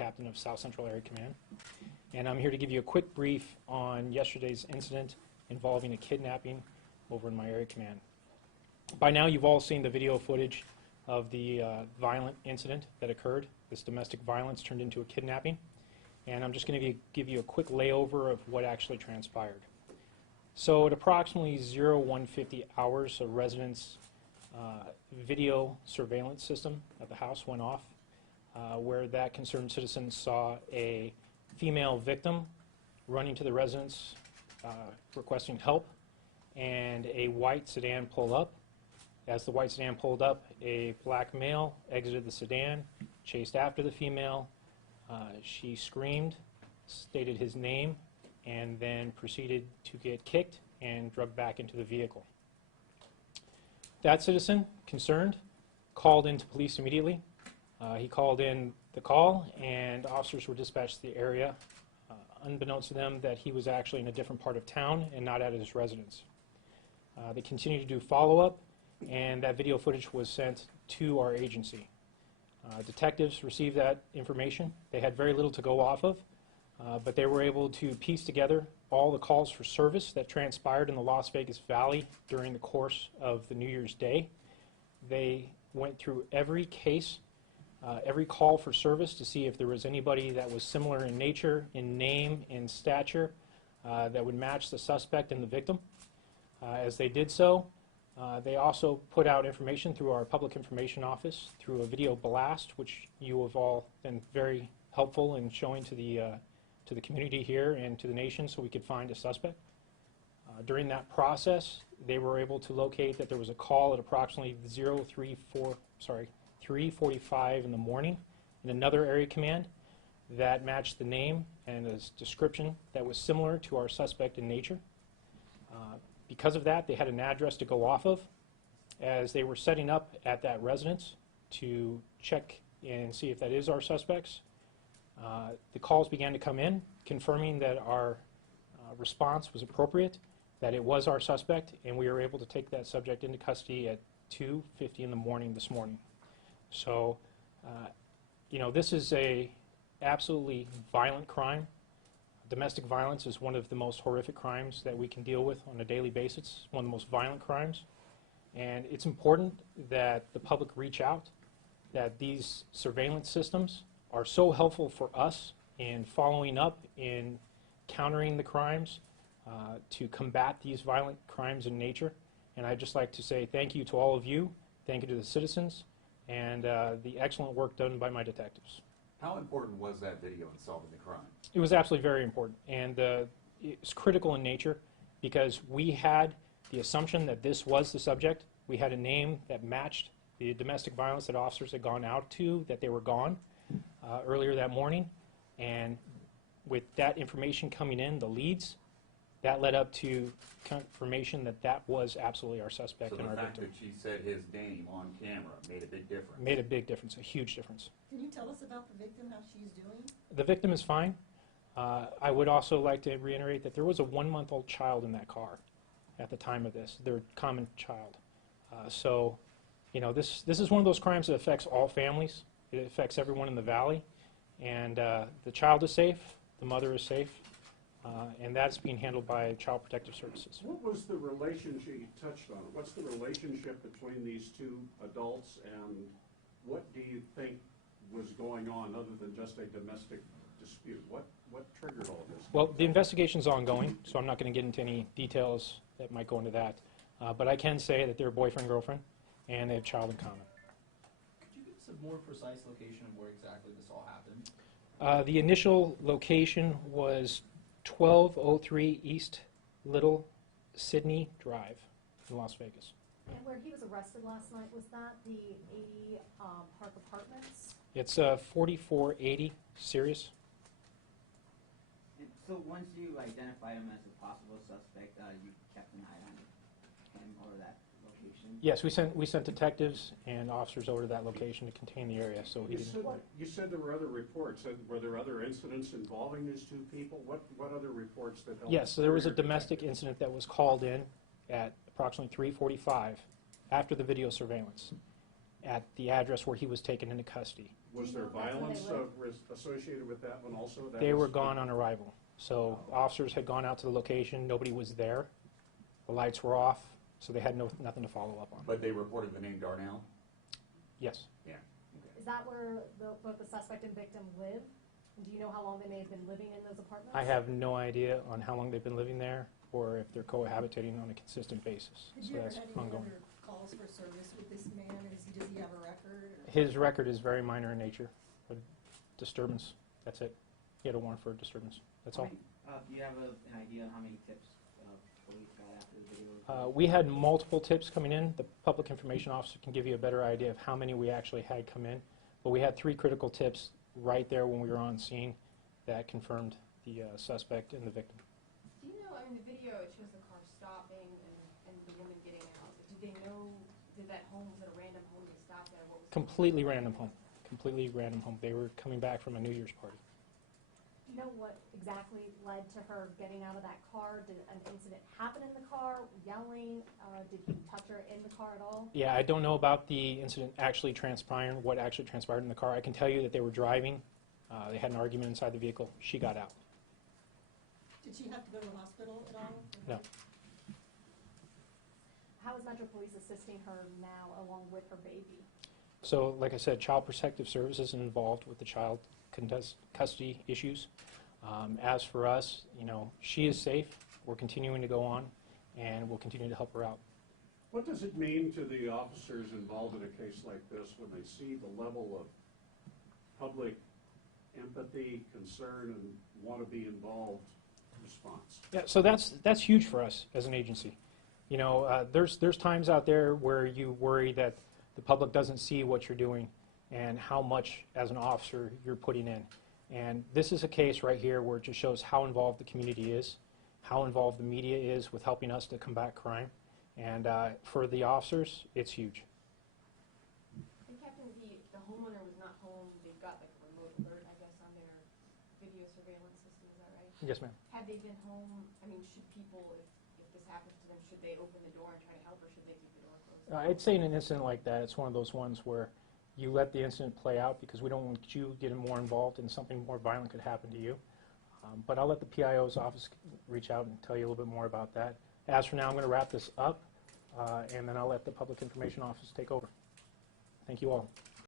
Captain of South Central Area Command, and I'm here to give you a quick brief on yesterday's incident involving a kidnapping over in my area command. By now you've all seen the video footage of the violent incident that occurred. This domestic violence turned into a kidnapping, and I'm just going to give you a quick layover of what actually transpired. So at approximately 0150 hours, a resident's video surveillance system at the house went off, where that concerned citizen saw a female victim running to the residence requesting help, and a white sedan pulled up. As the white sedan pulled up, a black male exited the sedan, chased after the female. She screamed, stated his name, and then proceeded to get kicked and drugged back into the vehicle. That citizen, concerned, called into police immediately. He called in the call, and officers were dispatched to the area, unbeknownst to them that he was actually in a different part of town and not at his residence. They continued to do follow-up, and that video footage was sent to our agency. Detectives received that information. They had very little to go off of, but they were able to piece together all the calls for service that transpired in the Las Vegas Valley during the course of the New Year's Day. They went through every case, every call for service to see if there was anybody that was similar in nature, in name, in stature, that would match the suspect and the victim. As they did so, they also put out information through our public information office through a video blast, which you have all been very helpful in showing to the community here and to the nation so we could find a suspect. During that process, they were able to locate that there was a call at approximately 3:45 in the morning in another area command that matched the name and a description that was similar to our suspect in nature. Because of that, they had an address to go off of. As they were setting up at that residence to check and see if that is our suspects, the calls began to come in, confirming that our response was appropriate, that it was our suspect, and we were able to take that subject into custody at 2:50 in the morning this morning. So, this is a absolutely violent crime. Domestic violence is one of the most horrific crimes that we can deal with on a daily basis. It's one of the most violent crimes. And it's important that the public reach out, that these surveillance systems are so helpful for us in following up, in countering the crimes, to combat these violent crimes in nature. And I'd just like to say thank you to all of you, thank you to the citizens, and the excellent work done by my detectives. How important was that video in solving the crime? It was absolutely very important, and it's critical in nature because we had the assumption that this was the subject. We had a name that matched the domestic violence that officers had gone out to, that they were gone earlier that morning, and with that information coming in, the leads, that led up to confirmation that that was absolutely our suspect and our victim. So the fact that she said his name on camera made a big difference? Made a big difference, a huge difference. Can you tell us about the victim, how she's doing? The victim is fine. I would also like to reiterate that there was a 1-month-old child in that car at the time of this, their common child. So, this is one of those crimes that affects all families. It affects everyone in the valley. And the child is safe, the mother is safe, and that's being handled by Child Protective Services. What was the relationship, you touched on it, what's the relationship between these two adults, and what do you think was going on other than just a domestic dispute? What triggered all this? Well, the investigation's ongoing, so I'm not going to get into any details that might go into that. But I can say that they're boyfriend-girlfriend, and they have a child in common. Could you give us a more precise location of where exactly this all happened? The initial location was 1203 East Little Sydney Drive in Las Vegas. And where he was arrested last night, was that the 80 Park Apartments? It's 4480 Sirius. And so once you identified him as a possible suspect, you kept an eye on him or that location? Yes, we sent detectives and officers over to that location to contain the area. So he didn't. You said there were other reports. Were there other incidents involving these two people? What other reports that helped? Yes, so there was a domestic incident that was called in at approximately 3:45 after the video surveillance at the address where he was taken into custody. Was there violence associated with that one also? That They was- were gone on arrival. So officers had gone out to the location, nobody was there, the lights were off, so they had nothing to follow up on. But they reported the name Darnell? Yes. Yeah. Is that where both the suspect and victim live? Do you know how long they may have been living in those apartments? I have no idea on how long they've been living there or if they're cohabitating on a consistent basis. Did So you ever that's have any ongoing. other calls for service with this man? Does he have a record? Or? His record is very minor in nature, but disturbance, that's it. He had a warrant for disturbance, that's all. Do you have an idea of how many tips police got after the video? was We had multiple tips coming in. The public information officer can give you a better idea of how many we actually had come in. But we had 3 critical tips right there when we were on scene that confirmed the suspect and the victim. Do you know, I mean, the video, it shows the car stopping and the woman getting out. But did they know, did that home, was it a random home they stopped at? What was Completely random home. Completely random home. They were coming back from a New Year's party. Do you know what exactly led to her getting out of that car? Did an incident happen in the car, yelling? Did he touch her in the car at all? Yeah, I don't know about the incident actually transpiring, what actually transpired in the car. I can tell you that they were driving. They had an argument inside the vehicle. She got out. Did she have to go to the hospital at all? No. How is Metro Police assisting her now along with her baby? So, like I said, Child Protective Services is involved with the child custody issues. As for us, you know, she is safe. We're continuing to go on, and we'll continue to help her out. What does it mean to the officers involved in a case like this when they see the level of public empathy, concern, and want to be involved response? Yeah, so that's huge for us as an agency. You know, there's times out there where you worry that the public doesn't see what you're doing and how much, as an officer, you're putting in. And this is a case right here where it just shows how involved the community is, how involved the media is with helping us to combat crime. And for the officers, it's huge. And Captain, the homeowner was not home. They've got like a remote alert, I guess, on their video surveillance system. Is that right? Yes, ma'am. Had they been home, I mean, should people, if this happens to them, should they open the door and try to help, or should they keep the door closed? I'd say in an incident like that, it's one of those ones where you let the incident play out because we don't want you getting more involved and something more violent could happen to you. But I'll let the PIO's office reach out and tell you a little bit more about that. As for now, I'm going to wrap this up, and then I'll let the Public Information Office take over. Thank you all.